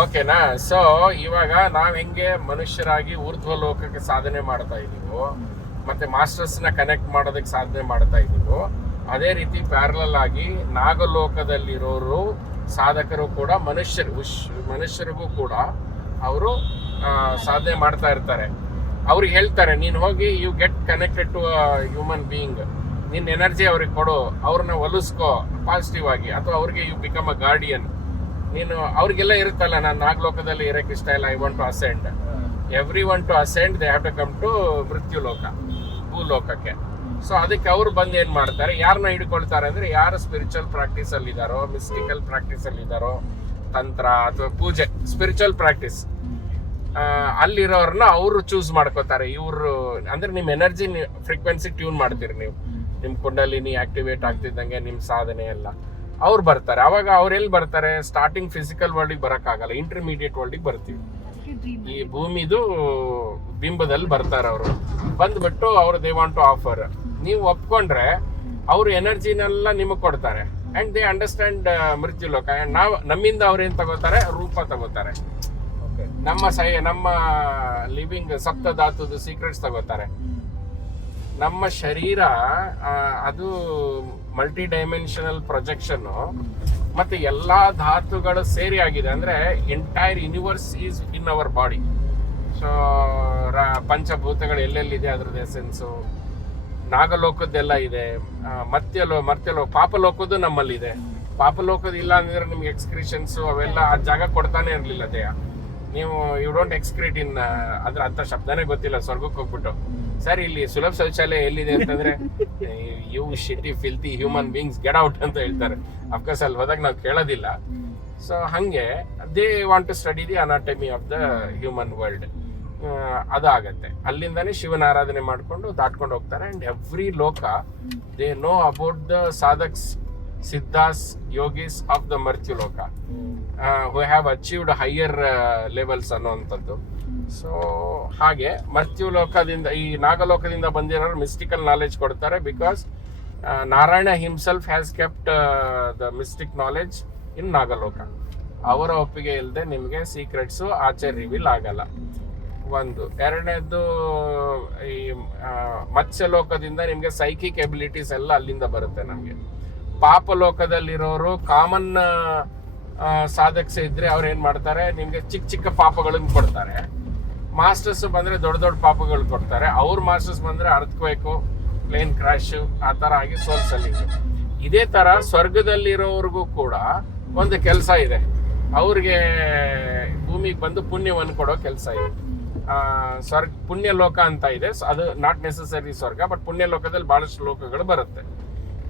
ಓಕೆನಾ ಸೊ ಇವಾಗ ನಾವು ಹೆಂಗೆ ಮನುಷ್ಯರಾಗಿ ಊರ್ಧ್ವ ಲೋಕಕ್ಕೆ ಸಾಧನೆ ಮಾಡ್ತಾ ಇದೀವೋ, ಮತ್ತೆ ಮಾಸ್ಟರ್ಸ್ನ ಕನೆಕ್ಟ್ ಮಾಡೋದಕ್ಕೆ ಸಾಧನೆ ಮಾಡ್ತಾ ಇದೀವೋ, ಅದೇ ರೀತಿ ಪ್ಯಾರಲಲ್ ಆಗಿ ನಾಗಲೋಕದಲ್ಲಿರೋರು ಸಾಧಕರು ಕೂಡ ಮನುಷ್ಯರು ಮನುಷ್ಯರಿಗೂ ಕೂಡ ಅವರು ಸಾಧನೆ ಮಾಡ್ತಾ ಇರ್ತಾರೆ. ಅವ್ರಿಗೆ ಹೇಳ್ತಾರೆ, ನೀನು ಹೋಗಿ you get connected to human being ನಿನ್ನ ಎನರ್ಜಿ ಅವ್ರಿಗೆ ಕೊಡು, ಅವ್ರನ್ನ ಒಲಿಸ್ಕೋ ಪಾಸಿಟಿವ್ ಆಗಿ, ಅಥವಾ ಅವ್ರಿಗೆ ಯು ಬಿಕಮ್ ಅ ಗಾರ್ಡಿಯನ್ ನೀನು ಅವ್ರಿಗೆಲ್ಲ ಇರುತ್ತಲ್ಲ ನಾನು ನಾಗಲೋಕದಲ್ಲಿ ಇರಕ್ಕೆ ಇಷ್ಟ ಇಲ್ಲ I want to ascend every one to ascend they have to come to ಮೃತ್ಯು ಲೋಕ ಭೂಲೋಕಕ್ಕೆ ಸೊ ಅದಕ್ಕೆ ಅವ್ರು ಬಂದು ಏನು ಮಾಡ್ತಾರೆ ಯಾರನ್ನ ಹಿಡ್ಕೊಳ್ತಾರೆ ಅಂದ್ರೆ ಯಾರು ಸ್ಪಿರಿಚುವಲ್ ಪ್ರಾಕ್ಟೀಸ್ ಅಲ್ಲಿ ಇದಾರೋ ಮಿಸ್ಟಿಕಲ್ ಪ್ರಾಕ್ಟೀಸ್ ಅಲ್ಲಿ ಇದಾರೋ ತಂತ್ರ ಅಥವಾ ಪೂಜೆ ಸ್ಪಿರಿಚುವಲ್ ಪ್ರಾಕ್ಟೀಸ್ ಅಲ್ಲಿರೋರನ್ನ ಅವರು ಚೂಸ್ ಮಾಡ್ಕೋತಾರೆ. ಇವರು ಅಂದ್ರೆ ನಿಮ್ಮ ಎನರ್ಜಿ ಫ್ರೀಕ್ವೆನ್ಸಿ ಟ್ಯೂನ್ ಮಾಡ್ತೀರಿ ನೀವು. ನಿಮ್ಮ ಕುಂಡಲಿನಿ ಆಕ್ಟಿವೇಟ್ ಆಗ್ತಿದ್ದಂಗೆ ನಿಮ್ಮ ಸಾಧನೆ ಎಲ್ಲ. ಅವ್ರು ಬರ್ತಾರೆ. ಅವಾಗ ಅವ್ರು ಎಲ್ಲಿ ಬರ್ತಾರೆ? ಸ್ಟಾರ್ಟಿಂಗ್ ಫಿಸಿಕಲ್ ವರ್ಲ್ಡಿಗೆ ಬರೋಕ್ಕಾಗಲ್ಲ. ಇಂಟರ್ಮೀಡಿಯೇಟ್ ವರ್ಲ್ಡಿಗೆ ಬರ್ತೀವಿ. ಈ ಭೂಮಿದು ಬಿಂಬದಲ್ಲಿ ಬರ್ತಾರೆ ಅವರು. ಬಂದ್ಬಿಟ್ಟು ಅವರು ದೇ ವಾಂಟ್ ಟು ಆಫರ್ ನೀವು ಒಪ್ಕೊಂಡ್ರೆ ಅವರು ಎನರ್ಜಿನೆಲ್ಲ ನಿಮಗೆ ಕೊಡ್ತಾರೆ. ಅಂಡ್ ದೇ ಅಂಡರ್ಸ್ಟ್ಯಾಂಡ್ ಮೃತ್ಯು ಲೋಕ And ನಾವು ನಮ್ಮಿಂದ ಅವ್ರು ಏನ್ ತಗೋತಾರೆ? ರೂಪ ತಗೋತಾರೆ. ನಮ್ಮ ಸೈ ನಮ್ಮ ಲಿವಿಂಗ್ ಸಪ್ತ ಧಾತುದು ಸೀಕ್ರೆಟ್ಸ್ ತಗೋತಾರೆ. ನಮ್ಮ ಶರೀರ ಅದು ಮಲ್ಟಿ ಡೈಮೆನ್ಷನಲ್ ಪ್ರೊಜೆಕ್ಷನ್ ಮತ್ತೆ ಎಲ್ಲಾ ಧಾತುಗಳು ಸೇರಿ ಆಗಿದೆ. ಅಂದ್ರೆ entire universe is in our body so ಪಂಚಭೂತಗಳು ಎಲ್ಲೆಲ್ಲಿದೆ ಅದ್ರದ್ದು ಎಸೆನ್ಸು ನಾಗಲೋಕದ್ದೆಲ್ಲ ಇದೆ. ಮತ್ಯಲೋ, ಮರ್ತ್ಯಲೋ, ಪಾಪಲೋಕದ್ದು ನಮ್ಮಲ್ಲಿದೆ. ಪಾಪಲೋಕದ ಇಲ್ಲ ಅಂದ್ರೆ ನಿಮ್ಗೆ ಎಕ್ಸ್ಕ್ರಿಷನ್ಸು ಅವೆಲ್ಲ ಆ ಜಾಗ ಕೊಡ್ತಾನೆ ಇರಲಿಲ್ಲ ದೇಹ. ನೀವು ಯು ಡೋಂಟ್ ಎಕ್ಸ್ಕ್ರೀಟ್ ಇನ್ ಅದ್ರ ಅಂತ ಶಬ್ದನೇ ಗೊತ್ತಿಲ್ಲ, ಸ್ವರ್ಗಕ್ಕೆ ಹೋಗ್ಬಿಟ್ಟು. ಸರ್, ಇಲ್ಲಿ ಸುಲಭ ಶೌಚಾಲಯ ಎಲ್ಲಿದೆ ಅಂತಂದ್ರೆ you shitty filthy human beings get out ಅಂತ ಹೇಳ್ತಾರೆ. ಅಫ್ಕೋರ್ಸ್ ಅಲ್ಲಿ ಹೋದಾಗ ನಾವು ಕೇಳೋದಿಲ್ಲ. ಸೊ ಹಂಗೆ they want to study the anatomy of the human world ಅದಾಗತ್ತೆ. ಅಲ್ಲಿಂದಾನೇ ಶಿವನ ಆರಾಧನೆ ಮಾಡ್ಕೊಂಡು ದಾಟ್ಕೊಂಡು ಹೋಗ್ತಾರೆ. ಅಂಡ್ ಎವ್ರಿ ಲೋಕ they know about the sadhaks siddhas yogis of the ಮರ್ತ್ಯು ಲೋಕ. Who have achieved higher levels ಅನ್ನುವಂಥದ್ದು. ಸೊ ಹಾಗೆ ಮರ್ತ್ಯು ಲೋಕದಿಂದ ಈ ನಾಗಲೋಕದಿಂದ ಬಂದಿರೋರು ಮಿಸ್ಟಿಕಲ್ ನಾಲೆಜ್ ಕೊಡ್ತಾರೆ because Narayana himself has kept the mystic knowledge in Nagaloka ಅವರ ಒಪ್ಪಿಗೆ ಇಲ್ಲದೆ ನಿಮಗೆ ಸೀಕ್ರೆಟ್ಸು ಆಚೆ ರಿವೀಲ್ ಆಗಲ್ಲ. ಒಂದು. ಎರಡನೇದು ಈ ಮತ್ಸ್ಯಲೋಕದಿಂದ ನಿಮಗೆ ಸೈಕಿಕ್ ಎಬಿಲಿಟೀಸ್ ಎಲ್ಲ ಅಲ್ಲಿಂದ ಬರುತ್ತೆ ನಮಗೆ. ಪಾಪಲೋಕದಲ್ಲಿರೋರು ಕಾಮನ್ ಸಾಧಕ್ಸ್ ಇದ್ರೆ ಅವ್ರು ಏನು ಮಾಡ್ತಾರೆ? ನಿಮಗೆ ಚಿಕ್ಕ ಚಿಕ್ಕ ಪಾಪಗಳನ್ನು ಕೊಡ್ತಾರೆ. ಮಾಸ್ಟರ್ಸ್ ಬಂದರೆ ದೊಡ್ಡ ದೊಡ್ಡ ಪಾಪಗಳು ಕೊಡ್ತಾರೆ. ಅವ್ರ ಮಾಸ್ಟರ್ಸ್ ಬಂದ್ರೆ ಅರ್ಥಕ್ವೇಕು ಪ್ಲೇನ್ ಕ್ರಾಶ್ ಆ ತರ ಆಗಿ ಸೋಲ್ಸಲ್ಲಿ ಇದೇ. ತರ ಸ್ವರ್ಗದಲ್ಲಿರೋರ್ಗೂ ಕೂಡ ಒಂದು ಕೆಲಸ ಇದೆ. ಅವ್ರಿಗೆ ಭೂಮಿಗೆ ಬಂದು ಪುಣ್ಯವನ್ನು ಕೊಡೋ ಕೆಲಸ ಇದೆ. ಸ್ವರ್ಗ ಪುಣ್ಯ ಲೋಕ ಅಂತ ಇದೆ. ಅದು ನಾಟ್ ನೆಸಸರಿ ಸ್ವರ್ಗ ಬಟ್ ಪುಣ್ಯ ಲೋಕದಲ್ಲಿ ಬಹಳಷ್ಟು ಲೋಕಗಳು ಬರುತ್ತೆ.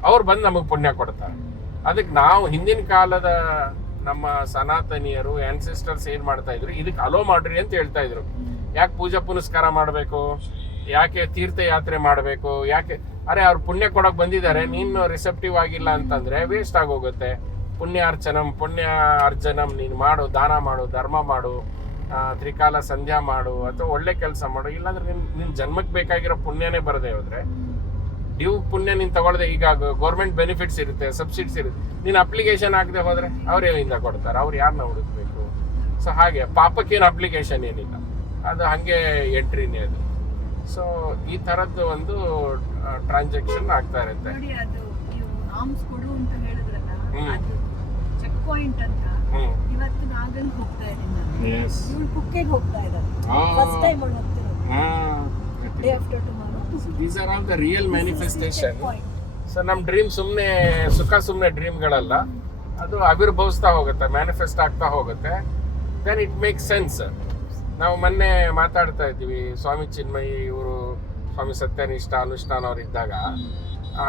ಅವ್ರು ಬಂದು ನಮಗೆ ಪುಣ್ಯ ಕೊಡ್ತಾರೆ. ಅದಕ್ಕೆ ನಾವು ಹಿಂದಿನ ಕಾಲದ ನಮ್ಮ ಸನಾತನಿಯರು ಆನ್ಸಿಸ್ಟರ್ಸ್ ಏನು ಮಾಡ್ತಾ ಇದ್ರು ಇದಕ್ಕೆ ಅಲೋ ಮಾಡ್ರಿ ಅಂತ ಹೇಳ್ತಾ ಇದ್ರು. ಯಾಕೆ ಪೂಜಾ ಪುನಸ್ಕಾರ ಮಾಡಬೇಕು? ಯಾಕೆ ತೀರ್ಥಯಾತ್ರೆ ಮಾಡಬೇಕು? ಯಾಕೆ ಅರೆ, ಅವ್ರು ಪುಣ್ಯ ಕೊಡಕ್ ಬಂದಿದ್ದಾರೆ, ನೀನು ರಿಸೆಪ್ಟಿವ್ ಆಗಿಲ್ಲ ಅಂತಂದ್ರೆ ವೇಸ್ಟ್ ಆಗೋಗುತ್ತೆ. ಪುಣ್ಯ ಅರ್ಚನಂ ಪುಣ್ಯ ಅರ್ಜನಂ ನೀನು ಮಾಡು, ದಾನ ಮಾಡು, ಧರ್ಮ ಮಾಡು ತ್ರಿಕಾಲ ಸಂಧ್ಯಾ ಮಾಡು, ಅಥವಾ ಒಳ್ಳೆ ಕೆಲಸ ಮಾಡು. ಇಲ್ಲಾಂದ್ರೆ ನಿನ್ ನಿನ್ ಜನ್ಮಕ್ಕೆ ಬೇಕಾಗಿರೋ ಪುಣ್ಯನೇ ಬರದೆ ಹೋದ್ರೆ ಡ್ಯೂ ಪುಣ್ಯ ನೀನ್ ತಗೊಳ್ದೆ, ಈಗ ಗೌರ್ಮೆಂಟ್ ಬೆನಿಫಿಟ್ಸ್ ಇರುತ್ತೆ ಸಬ್ಸಿಡಿಸ್ ಇರುತ್ತೆ. ನೀನು ಅಪ್ಲಿಕೇಶನ್ ಆಗದೆ ಹೋದ್ರೆ ಅವ್ರು ಏನಿಂದ ಕೊಡ್ತಾರೆ? ಅವ್ರು ಯಾರನ್ನ ಹುಡುಕ್ಬೇಕು? ಸೊ ಹಾಗೆ, ಪಾಪಕ್ಕೇನು ಅಪ್ಲಿಕೇಶನ್ ಏನಿಲ್ಲ. ಅದು ಹಂಗೆ ಎಂಟ್ರಿನೇ ಅದು. ಸೊ ಈ ತರದ್ದು ಒಂದು ಟ್ರಾನ್ಸಾಕ್ಷನ್ ಆಗ್ತಾ ಇರುತ್ತೆ. ನೋಡಿ ಅದು ನೀವು ಆರ್ಮ್ಸ್ ಕೊಡು ಅಂತ ಹೇಳಿದ್ರಲ್ಲ ಅದು ಚೆಕ್ ಪಾಯಿಂಟ್ ಅಂತ ಇವತ್ತು ನಾಗನ್ ಹೋಗ್ತಾ ಇದ್ದೀನಿ. ಇವಳು ಕುಕ್ಕೆಗೆ ಹೋಗ್ತಾ ಇದ್ದಾರೆ ಫಸ್ಟ್ ಟೈಮ್ ಅವಳು ಹೋಗ್ತಿರೋದು. Day after tomorrow these are all the real manifestation so ನಮ್ಮ ಡ್ರೀಮ್ ಸುಮ್ಮನೆ ಸುಖ ಸುಮ್ಮನೆ ಡ್ರೀಮ್ಗಳಲ್ಲ ಅದು ಆವಿರ್ಭವಿಸ್ತಾ ಹೋಗುತ್ತೆ ಮ್ಯಾನಿಫೆಸ್ಟ್ ಆಗ್ತಾ ಹೋಗುತ್ತೆ. ದೆನ್ ಇಟ್ ಮೇಕ್ ಸೆನ್ಸ್ ನಾವು ಮೊನ್ನೆ ಮಾತಾಡ್ತಾ ಇದ್ವಿ ಸ್ವಾಮಿ ಚಿನ್ಮಯಿ ಇವರು ಸ್ವಾಮಿ ಸತ್ಯನಿಷ್ಠ ಅನುಷ್ಠಾನ ಅವ್ರು ಇದ್ದಾಗ. ಆ,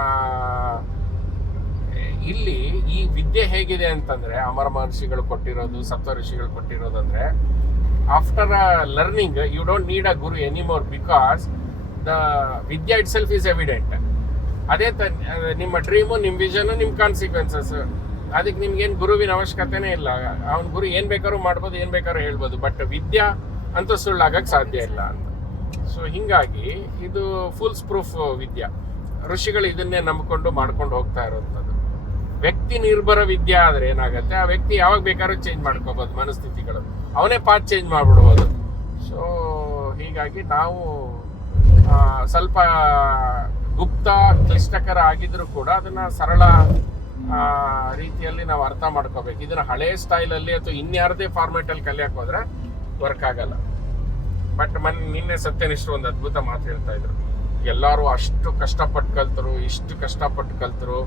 ಇಲ್ಲಿ ಈ ವಿದ್ಯೆ ಹೇಗಿದೆ ಅಂತಂದ್ರೆ ಅಮರ ಮಹರ್ಷಿಗಳು ಕೊಟ್ಟಿರೋದು ಸಪ್ತ ಋಷಿಗಳು ಕೊಟ್ಟಿರೋದು ಅಂದ್ರೆ after a learning you don't need a guru anymore because the vidya itself is evident ಅದೇ ತ ನಿಮ್ಮ ಡ್ರೀಮು ನಿಮ್ಮ ವಿಷನ್ ನಿಮ್ಮ ಕಾನ್ಸಿಕ್ವೆನ್ಸಸ್ ಅದಕ್ಕೆ ನಿಮ್ಗೇನು ಗುರುವಿನ ಅವಶ್ಯಕತೆನೇ ಇಲ್ಲ. ಅವ್ನ ಗುರು ಏನು ಬೇಕಾದ್ರೂ ಮಾಡ್ಬೋದು ಏನು ಬೇಕಾದ್ರೂ ಹೇಳ್ಬೋದು. ಬಟ್ ವಿದ್ಯಾ ಅಂತೂ ಸುಳ್ಳಾಗಕ್ಕೆ ಸಾಧ್ಯ ಇಲ್ಲ ಅಂತ. ಸೊ ಹಿಂಗಾಗಿ ಇದು ಫುಲ್ಸ್ ಪ್ರೂಫ್ ವಿದ್ಯಾ. ಋಷಿಗಳು ಇದನ್ನೇ ನಂಬಿಕೊಂಡು ಮಾಡ್ಕೊಂಡು ಹೋಗ್ತಾ ಇರುವಂಥದ್ದು. ವ್ಯಕ್ತಿ ನಿರ್ಭರ ವಿದ್ಯೆ ಆದ್ರೆ ಏನಾಗುತ್ತೆ? ಆ ವ್ಯಕ್ತಿ ಯಾವಾಗ ಬೇಕಾದ್ರೂ ಚೇಂಜ್ ಮಾಡ್ಕೋಬೋದು ಮನಸ್ಥಿತಿಗಳು. ಅವನೇ ಪಾತ್ ಚೇಂಜ್ ಮಾಡ್ಬಿಡ್ಬೋದು. ಸೊ ಹೀಗಾಗಿ ನಾವು ಸ್ವಲ್ಪ ಗುಪ್ತ, ಕ್ಲಿಷ್ಟಕರ ಆಗಿದ್ರು ಕೂಡ ಅದನ್ನ ಸರಳ ರೀತಿಯಲ್ಲಿ ನಾವು ಅರ್ಥ ಮಾಡ್ಕೋಬೇಕು. ಇದನ್ನು ಹಳೆ ಸ್ಟೈಲಲ್ಲಿ ಅಥವಾ ಇನ್ಯಾರದೇ ಫಾರ್ಮೆಟಲ್ಲಿ ಕಲಿಯಕ್ ಹೋದ್ರೆ ವರ್ಕ್ ಆಗಲ್ಲ. ಬಟ್ ಮನ್ ನಿನ್ನೆ ಸತ್ಯನಿಷ್ಠರು ಒಂದು ಅದ್ಭುತ ಮಾತು ಹೇಳ್ತಾ ಇದ್ರು. ಎಲ್ಲರೂ ಅಷ್ಟು ಕಷ್ಟಪಟ್ಟು ಕಲ್ತರು ಇಷ್ಟು ಕಷ್ಟಪಟ್ಟು ಕಲ್ತರು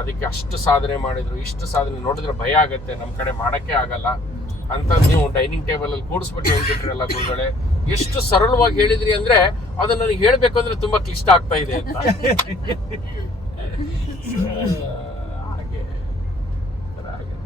ಅದಕ್ಕೆ ಅಷ್ಟು ಸಾಧನೆ ಮಾಡಿದ್ರು ಇಷ್ಟು ಸಾಧನೆ ನೋಡಿದ್ರೆ ಭಯ ಆಗುತ್ತೆ ನಮ್ಮ ಕಡೆ ಮಾಡಕ್ಕೆ ಆಗಲ್ಲ ಅಂತ ನೀವು ಡೈನಿಂಗ್ ಟೇಬಲ್ ಅಲ್ಲಿ ಕೂಡಿಸ್ಬಿಟ್ಟು ಹೇಳ್ಬಿಟ್ರಲ್ಲ ಗುರುಗಳೇ ಎಷ್ಟು ಸರಳವಾಗಿ ಹೇಳಿದ್ರಿ ಅಂದ್ರೆ ಅದು ನನಗೆ ಹೇಳ್ಬೇಕು ಅಂದ್ರೆ ತುಂಬಾ ಕ್ಲಿಷ್ಟ ಆಗ್ತಾ ಇದೆ ಅಂತ.